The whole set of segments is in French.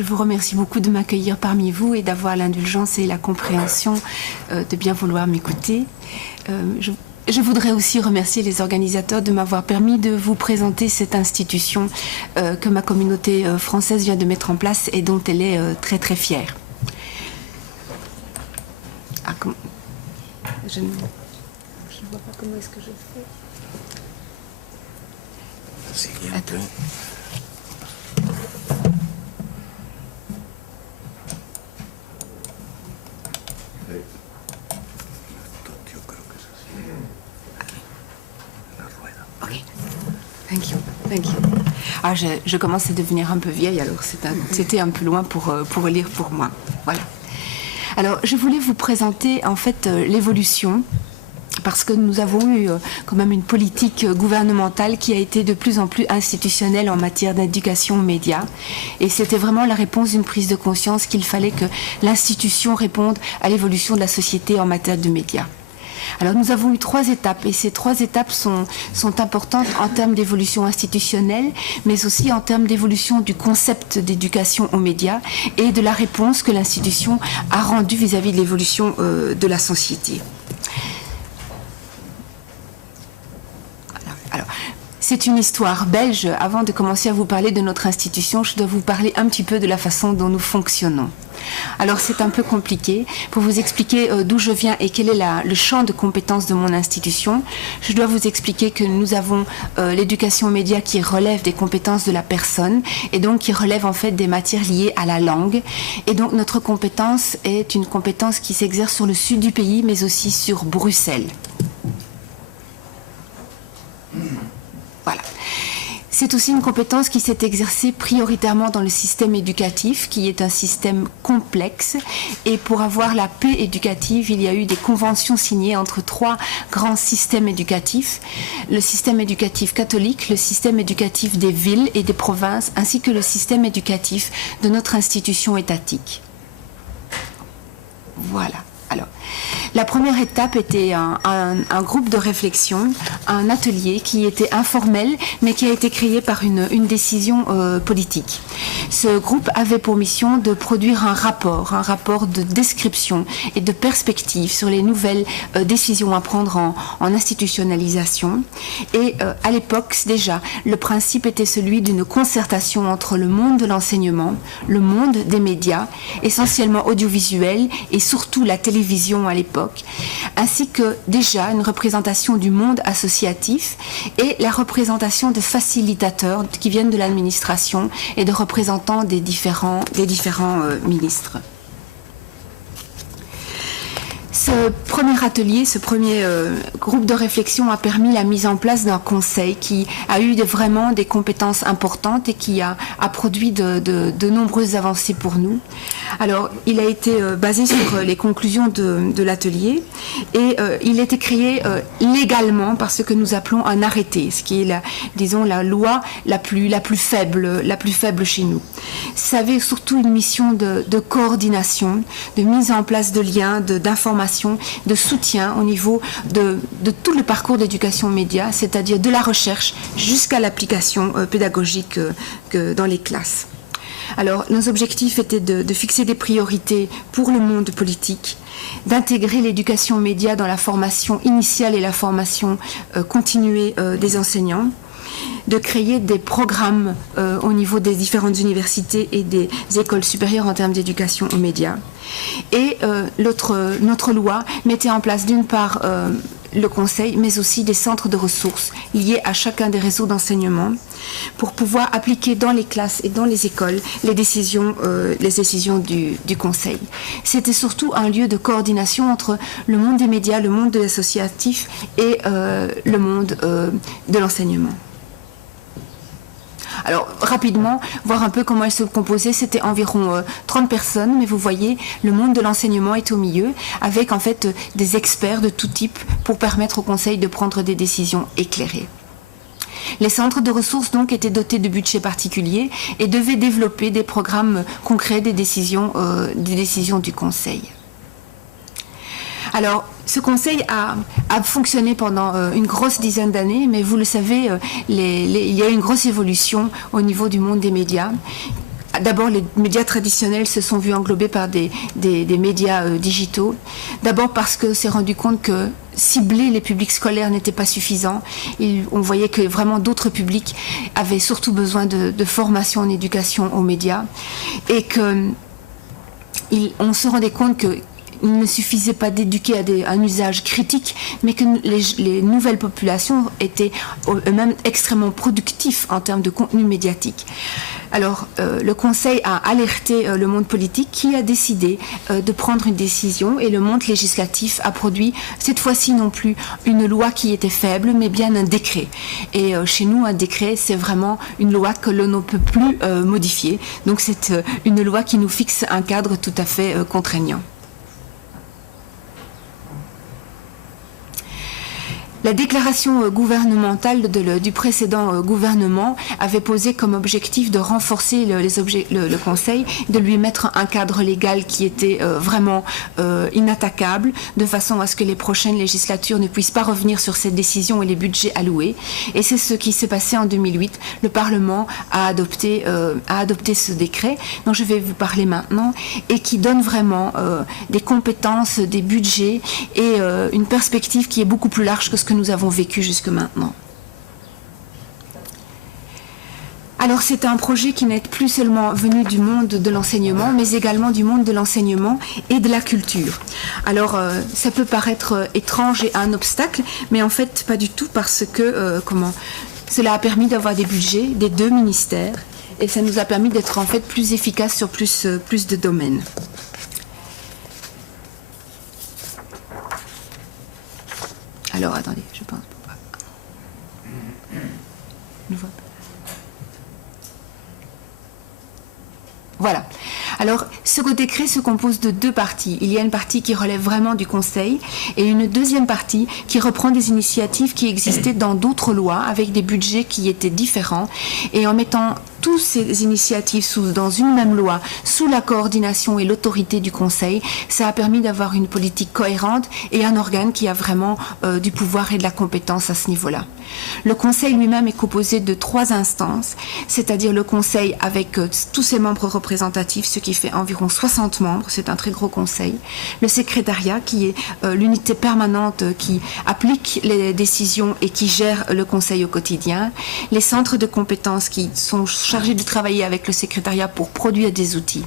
Je vous remercie beaucoup de m'accueillir parmi vous et d'avoir l'indulgence et la compréhension de bien vouloir m'écouter. Je voudrais aussi remercier les organisateurs de m'avoir permis de vous présenter cette institution que ma communauté française vient de mettre en place et dont elle est très très fière. Ah, je ne vois pas comment est-ce que je fais. Attends. Thank you. Ah, je commence à devenir un peu vieille, alors c'était un peu loin pour lire pour moi. Voilà. Alors, je voulais vous présenter en fait l'évolution, parce que nous avons eu quand même une politique gouvernementale qui a été de plus en plus institutionnelle en matière d'éducation aux médias. Et c'était vraiment la réponse d'une prise de conscience qu'il fallait que l'institution réponde à l'évolution de la société en matière de médias. Alors nous avons eu 3 étapes et ces 3 étapes sont importantes en termes d'évolution institutionnelle, mais aussi en termes d'évolution du concept d'éducation aux médias et de la réponse que l'institution a rendue vis-à-vis de l'évolution de la société. Alors, c'est une histoire belge. Avant de commencer à vous parler de notre institution, je dois vous parler un petit peu de la façon dont nous fonctionnons. Alors c'est un peu compliqué. Pour vous expliquer d'où je viens et quel est le champ de compétences de mon institution, je dois vous expliquer que nous avons l'éducation aux médias qui relève des compétences de la personne et donc qui relève en fait des matières liées à la langue. Et donc notre compétence est une compétence qui s'exerce sur le sud du pays mais aussi sur Bruxelles. Voilà. C'est aussi une compétence qui s'est exercée prioritairement dans le système éducatif, qui est un système complexe. Et pour avoir la paix éducative, il y a eu des conventions signées entre 3 grands systèmes éducatifs. Le système éducatif catholique, le système éducatif des villes et des provinces, ainsi que le système éducatif de notre institution étatique. Voilà. Alors, la première étape était un groupe de réflexion, un atelier qui était informel, mais qui a été créé par une décision politique. Ce groupe avait pour mission de produire un rapport de description et de perspective sur les nouvelles décisions à prendre en institutionnalisation. Et à l'époque, déjà, le principe était celui d'une concertation entre le monde de l'enseignement, le monde des médias, essentiellement audiovisuels, et surtout la télévision à l'époque, ainsi que déjà une représentation du monde associatif et la représentation de facilitateurs qui viennent de l'administration et de représentants des différents ministres. Ce premier atelier, ce premier groupe de réflexion a permis la mise en place d'un conseil qui a eu vraiment des compétences importantes et qui a produit de nombreuses avancées pour nous. Alors, il a été basé sur les conclusions de l'atelier et il a été créé légalement par ce que nous appelons un arrêté, ce qui est, la loi la plus faible chez nous. Ça avait surtout une mission de coordination, de mise en place de liens, d'information, de soutien au niveau de tout le parcours d'éducation aux médias, c'est-à-dire de la recherche jusqu'à l'application pédagogique dans les classes. Alors, nos objectifs étaient de fixer des priorités pour le monde politique, d'intégrer l'éducation aux médias dans la formation initiale et la formation continuée des enseignants, de créer des programmes au niveau des différentes universités et des écoles supérieures en termes d'éducation aux médias. Et notre loi mettait en place d'une part le conseil, mais aussi des centres de ressources liés à chacun des réseaux d'enseignement pour pouvoir appliquer dans les classes et dans les écoles les décisions du conseil. C'était surtout un lieu de coordination entre le monde des médias, le monde de l'associatif et le monde de l'enseignement. Alors, rapidement, voir un peu comment elle se composait, c'était environ 30 personnes, mais vous voyez, le monde de l'enseignement est au milieu, avec en fait des experts de tout type pour permettre au conseil de prendre des décisions éclairées. Les centres de ressources donc étaient dotés de budgets particuliers et devaient développer des programmes concrets des décisions du conseil. Alors, ce conseil a fonctionné pendant une grosse dizaine d'années, mais vous le savez, il y a eu une grosse évolution au niveau du monde des médias. d'abord, les médias traditionnels se sont vus englobés par des médias digitaux. D'abord parce que s'est rendu compte que cibler les publics scolaires n'était pas suffisant. On voyait que vraiment d'autres publics avaient surtout besoin de formation en éducation aux médias. Et on se rendait compte que il ne suffisait pas d'éduquer à un usage critique, mais que les nouvelles populations étaient eux-mêmes extrêmement productifs en termes de contenu médiatique. Alors, le Conseil a alerté le monde politique qui a décidé de prendre une décision, et le monde législatif a produit cette fois-ci non plus une loi qui était faible, mais bien un décret. Et chez nous, un décret, c'est vraiment une loi que l'on ne peut plus modifier. Donc c'est une loi qui nous fixe un cadre tout à fait contraignant. La déclaration gouvernementale du précédent gouvernement avait posé comme objectif de renforcer le Conseil, de lui mettre un cadre légal qui était vraiment inattaquable, de façon à ce que les prochaines législatures ne puissent pas revenir sur cette décision et les budgets alloués. Et c'est ce qui s'est passé en 2008. Le Parlement a adopté ce décret dont je vais vous parler maintenant, et qui donne vraiment des compétences, des budgets et une perspective qui est beaucoup plus large que ce que nous avons vécu jusque maintenant. Alors c'est un projet qui n'est plus seulement venu du monde de l'enseignement, mais également du monde de l'enseignement et de la culture. Alors ça peut paraître étrange et un obstacle, mais en fait pas du tout, parce que cela a permis d'avoir des budgets des 2 ministères, et ça nous a permis d'être en fait plus efficaces sur plus de domaines. Alors, attendez, je pense pas. Voilà. Alors, ce décret se compose de 2 parties. Il y a une partie qui relève vraiment du Conseil, et une deuxième partie qui reprend des initiatives qui existaient dans d'autres lois, avec des budgets qui étaient différents, et en mettant toutes ces initiatives dans une même loi, sous la coordination et l'autorité du Conseil, ça a permis d'avoir une politique cohérente et un organe qui a vraiment du pouvoir et de la compétence à ce niveau-là. Le Conseil lui-même est composé de 3 instances, c'est-à-dire le Conseil avec tous ses membres représentatifs, ce qui fait environ 60 membres, c'est un très gros Conseil. Le secrétariat, qui est l'unité permanente qui applique les décisions et qui gère le Conseil au quotidien. Les centres de compétences qui sont chargés de travailler avec le secrétariat pour produire des outils.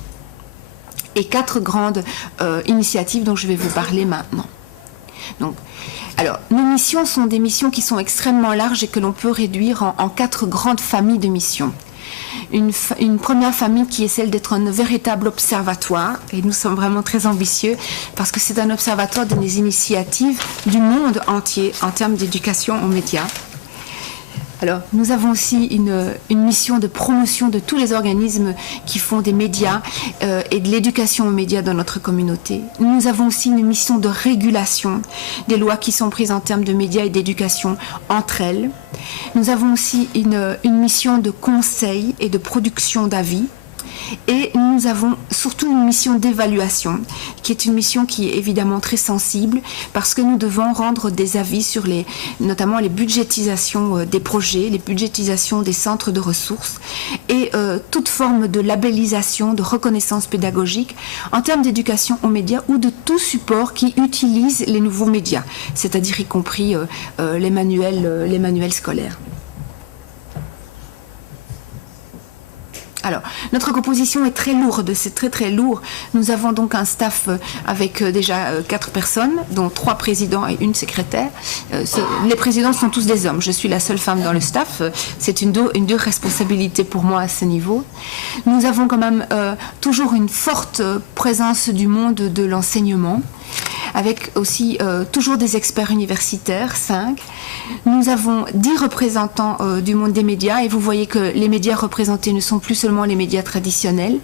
Et 4 grandes initiatives dont je vais vous parler maintenant. Donc, alors, nos missions sont des missions qui sont extrêmement larges et que l'on peut réduire en 4 grandes familles de missions. Une première famille qui est celle d'être un véritable observatoire, et nous sommes vraiment très ambitieux parce que c'est un observatoire des initiatives du monde entier en termes d'éducation aux médias. Alors, nous avons aussi une mission de promotion de tous les organismes qui font des médias et de l'éducation aux médias dans notre communauté. Nous avons aussi une mission de régulation des lois qui sont prises en termes de médias et d'éducation entre elles. Nous avons aussi une mission de conseil et de production d'avis. Et nous avons surtout une mission d'évaluation, qui est une mission qui est évidemment très sensible, parce que nous devons rendre des avis sur notamment les budgétisations des projets, les budgétisations des centres de ressources, et toute forme de labellisation, de reconnaissance pédagogique en termes d'éducation aux médias ou de tout support qui utilise les nouveaux médias, c'est-à-dire y compris les manuels scolaires. Alors, notre composition est très lourde, c'est très très lourd. Nous avons donc un staff avec déjà 4 personnes, dont 3 présidents et une secrétaire. Les présidents sont tous des hommes, je suis la seule femme dans le staff. C'est une dure responsabilité pour moi à ce niveau. Nous avons quand même toujours une forte présence du monde de l'enseignement, avec aussi toujours des experts universitaires, 5. Nous avons 10 représentants du monde des médias, et vous voyez que les médias représentés ne sont plus seulement les médias traditionnels,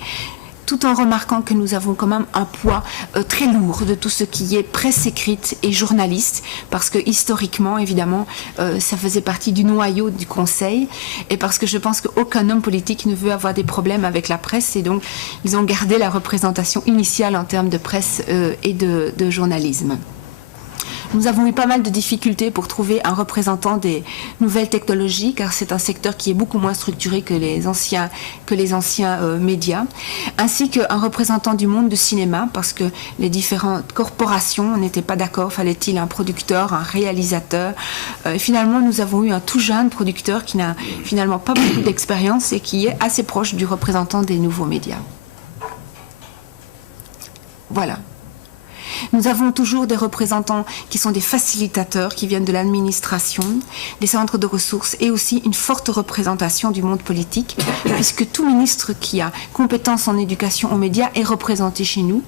tout en remarquant que nous avons quand même un poids très lourd de tout ce qui est presse écrite et journaliste, parce que historiquement, évidemment, ça faisait partie du noyau du Conseil, et parce que je pense qu'aucun homme politique ne veut avoir des problèmes avec la presse, et donc ils ont gardé la représentation initiale en termes de presse et de journalisme. Nous avons eu pas mal de difficultés pour trouver un représentant des nouvelles technologies, car c'est un secteur qui est beaucoup moins structuré que les anciens médias, ainsi qu'un représentant du monde du cinéma, parce que les différentes corporations n'étaient pas d'accord, fallait-il un producteur, un réalisateur. Finalement, nous avons eu un tout jeune producteur qui n'a finalement pas beaucoup d'expérience et qui est assez proche du représentant des nouveaux médias. Voilà. Nous avons toujours des représentants qui sont des facilitateurs, qui viennent de l'administration, des centres de ressources et aussi une forte représentation du monde politique, puisque tout ministre qui a compétence en éducation aux médias est représenté chez nous.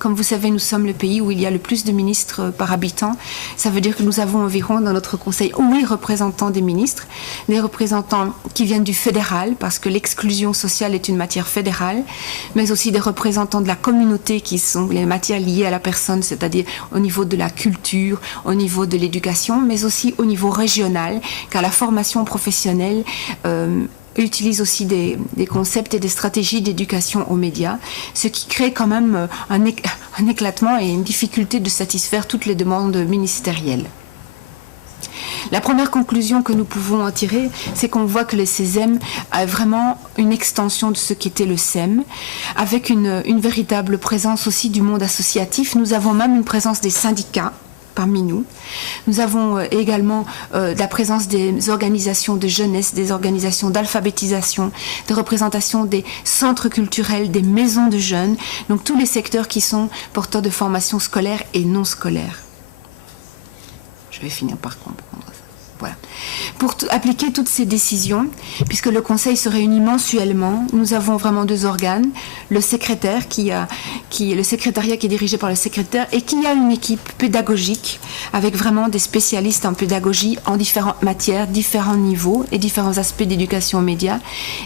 Comme vous savez, nous sommes le pays où il y a le plus de ministres par habitant. Ça veut dire que nous avons environ dans notre conseil 8 représentants des ministres, des représentants qui viennent du fédéral, parce que l'exclusion sociale est une matière fédérale, mais aussi des représentants de la communauté qui sont les matières liées à la personne, c'est-à-dire au niveau de la culture, au niveau de l'éducation, mais aussi au niveau régional, car la formation professionnelle utilise aussi des concepts et des stratégies d'éducation aux médias, ce qui crée quand même un éclatement et une difficulté de satisfaire toutes les demandes ministérielles. La première conclusion que nous pouvons en tirer, c'est qu'on voit que le CESEM a vraiment une extension de ce qu'était le SEM, avec une véritable présence aussi du monde associatif. Nous avons même une présence des syndicats parmi nous. Nous avons également la présence des organisations de jeunesse, des organisations d'alphabétisation, de représentation des centres culturels, des maisons de jeunes, donc tous les secteurs qui sont porteurs de formation scolaire et non scolaire. Je vais finir par comprendre ça. Voilà. Pour appliquer toutes ces décisions, puisque le Conseil se réunit mensuellement, nous avons vraiment 2 organes, le secrétaire le secrétariat qui est dirigé par le secrétaire et qui a une équipe pédagogique avec vraiment des spécialistes en pédagogie en différentes matières, différents niveaux et différents aspects d'éducation aux médias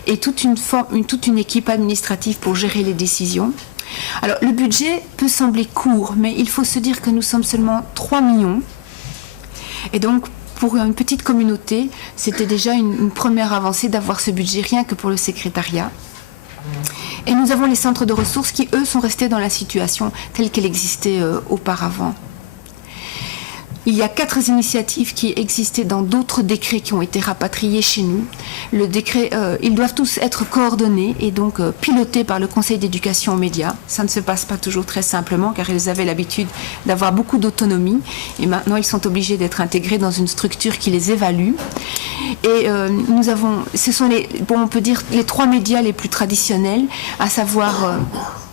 et toute une équipe administrative pour gérer les décisions. Alors le budget peut sembler court, mais il faut se dire que nous sommes seulement 3 millions et donc pour une petite communauté, c'était déjà une première avancée d'avoir ce budget, rien que pour le secrétariat. Et nous avons les centres de ressources qui, eux, sont restés dans la situation telle qu'elle existait auparavant. Il y a 4 initiatives qui existaient dans d'autres décrets qui ont été rapatriés chez nous. Le décret, ils doivent tous être coordonnés et donc pilotés par le Conseil d'éducation aux médias. Ça ne se passe pas toujours très simplement car ils avaient l'habitude d'avoir beaucoup d'autonomie et maintenant ils sont obligés d'être intégrés dans une structure qui les évalue. Et nous avons, ce sont on peut dire les 3 médias les plus traditionnels, à savoir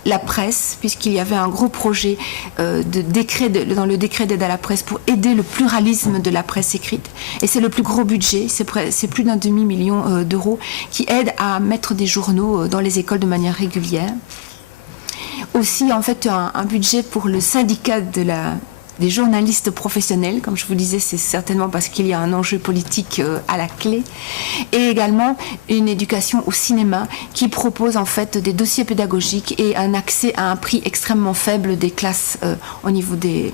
la presse, puisqu'il y avait un gros projet dans le décret d'aide à la presse pour aider le pluralisme de la presse écrite. Et c'est le plus gros budget, c'est plus d'1 demi-million d'euros qui aide à mettre des journaux dans les écoles de manière régulière. Aussi, en fait, un budget pour le syndicat des journalistes professionnels, comme je vous disais, c'est certainement parce qu'il y a un enjeu politique à la clé, et également une éducation au cinéma qui propose en fait des dossiers pédagogiques et un accès à un prix extrêmement faible des classes au niveau des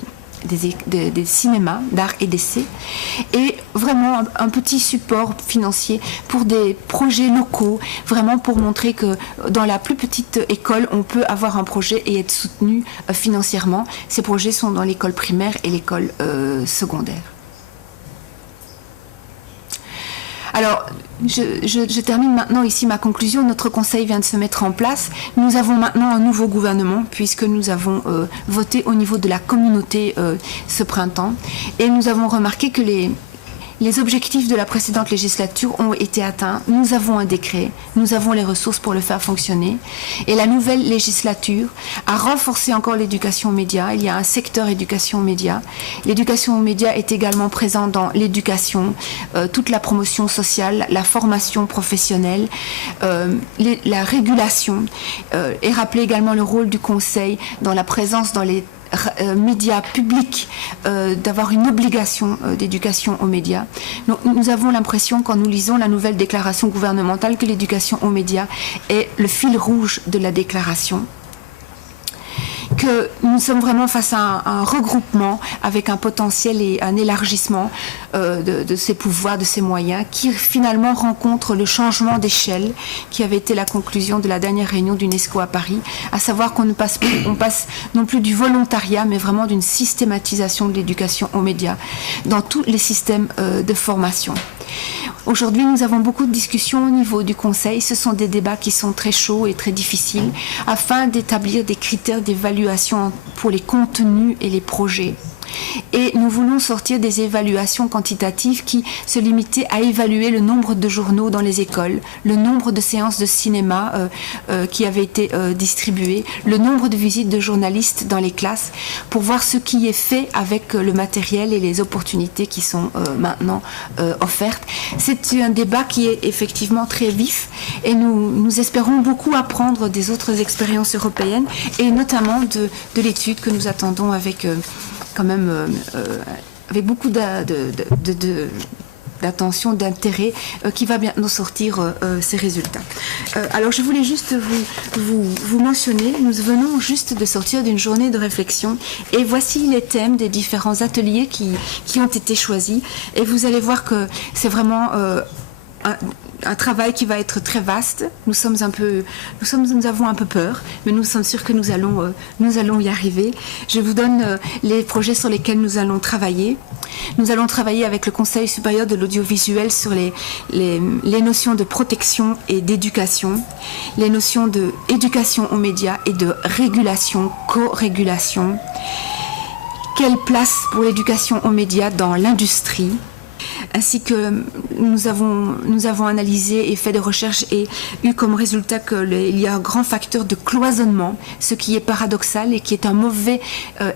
cinémas d'art et d'essai, et vraiment un petit support financier pour des projets locaux, vraiment pour montrer que dans la plus petite école, on peut avoir un projet et être soutenu financièrement. Ces projets sont dans l'école primaire et l'école secondaire. Alors, je termine maintenant ici ma conclusion. Notre conseil vient de se mettre en place. Nous avons maintenant un nouveau gouvernement puisque nous avons voté au niveau de la communauté ce printemps. Et nous avons remarqué que les objectifs de la précédente législature ont été atteints. Nous avons un décret, nous avons les ressources pour le faire fonctionner. Et la nouvelle législature a renforcé encore l'éducation aux médias. Il y a un secteur éducation aux médias. L'éducation aux médias est également présente dans l'éducation, toute la promotion sociale, la formation professionnelle, la régulation. Et rappeler également le rôle du Conseil dans la présence dans les médias publics, d'avoir une obligation d'éducation aux médias. Donc, nous avons l'impression, quand nous lisons la nouvelle déclaration gouvernementale, que l'éducation aux médias est le fil rouge de la déclaration. que nous sommes vraiment face à un regroupement avec un potentiel et un élargissement de ses pouvoirs, de ses moyens, qui finalement rencontre le changement d'échelle qui avait été la conclusion de la dernière réunion d'UNESCO à Paris, à savoir qu'on passe non plus du volontariat, mais vraiment d'une systématisation de l'éducation aux médias dans tous les systèmes de formation. Aujourd'hui, nous avons beaucoup de discussions au niveau du Conseil. Ce sont des débats qui sont très chauds et très difficiles afin d'établir des critères d'évaluation pour les contenus et les projets. Et nous voulons sortir des évaluations quantitatives qui se limitaient à évaluer le nombre de journaux dans les écoles, le nombre de séances de cinéma qui avaient été distribuées, le nombre de visites de journalistes dans les classes, pour voir ce qui est fait avec le matériel et les opportunités qui sont maintenant offertes. C'est un débat qui est effectivement très vif et nous espérons beaucoup apprendre des autres expériences européennes et notamment de l'étude que nous attendons avec quand même avec beaucoup d'attention, d'intérêt, qui va bien nous sortir ces résultats. Alors je voulais juste vous mentionner, nous venons juste de sortir d'une journée de réflexion et voici les thèmes des différents ateliers qui ont été choisis et vous allez voir que c'est vraiment un travail qui va être très vaste. Nous avons un peu peur, mais nous sommes sûrs que nous allons y arriver. Je vous donne les projets sur lesquels nous allons travailler. Nous allons travailler avec le Conseil supérieur de l'audiovisuel sur les notions de protection et d'éducation, les notions d'éducation aux médias et de régulation, co-régulation. Quelle place pour l'éducation aux médias dans l'industrie ? Ainsi que nous avons analysé et fait des recherches et eu comme résultat qu'il y a un grand facteur de cloisonnement, ce qui est paradoxal et qui est un mauvais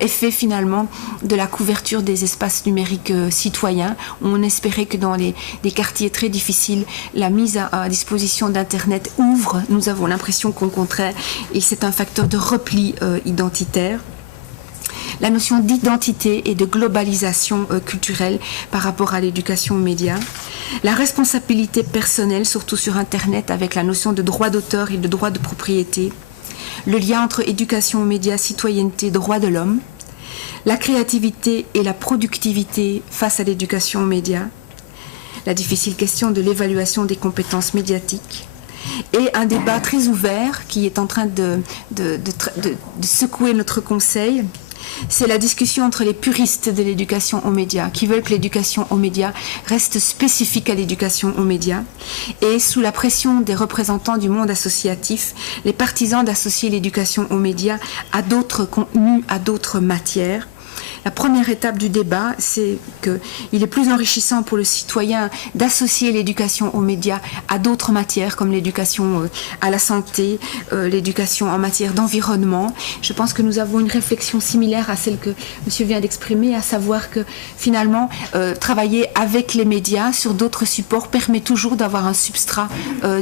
effet finalement de la couverture des espaces numériques citoyens. On espérait que dans des quartiers très difficiles, la mise à disposition d'Internet ouvre. Nous avons l'impression qu'au contraire, et c'est un facteur de repli identitaire. La notion d'identité et de globalisation culturelle par rapport à l'éducation aux médias, la responsabilité personnelle, surtout sur Internet, avec la notion de droit d'auteur et de droit de propriété, le lien entre éducation aux médias, citoyenneté, droits de l'homme, la créativité et la productivité face à l'éducation aux médias, la difficile question de l'évaluation des compétences médiatiques, et un débat très ouvert qui est en train de secouer notre Conseil. C'est la discussion entre les puristes de l'éducation aux médias, qui veulent que l'éducation aux médias reste spécifique à l'éducation aux médias, et sous la pression des représentants du monde associatif, les partisans d'associer l'éducation aux médias à d'autres contenus, à d'autres matières. La première étape du débat, c'est qu'il est plus enrichissant pour le citoyen d'associer l'éducation aux médias à d'autres matières, comme l'éducation à la santé, l'éducation en matière d'environnement. Je pense que nous avons une réflexion similaire à celle que monsieur vient d'exprimer, à savoir que finalement, travailler avec les médias sur d'autres supports permet toujours d'avoir un substrat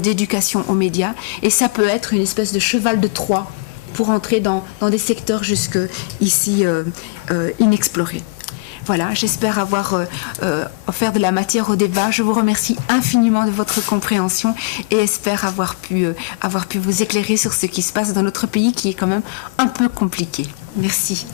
d'éducation aux médias. Et ça peut être une espèce de cheval de Troie pour entrer dans des secteurs jusque ici inexplorés. Voilà, j'espère avoir offert de la matière au débat. Je vous remercie infiniment de votre compréhension et espère avoir pu vous éclairer sur ce qui se passe dans notre pays qui est quand même un peu compliqué. Merci.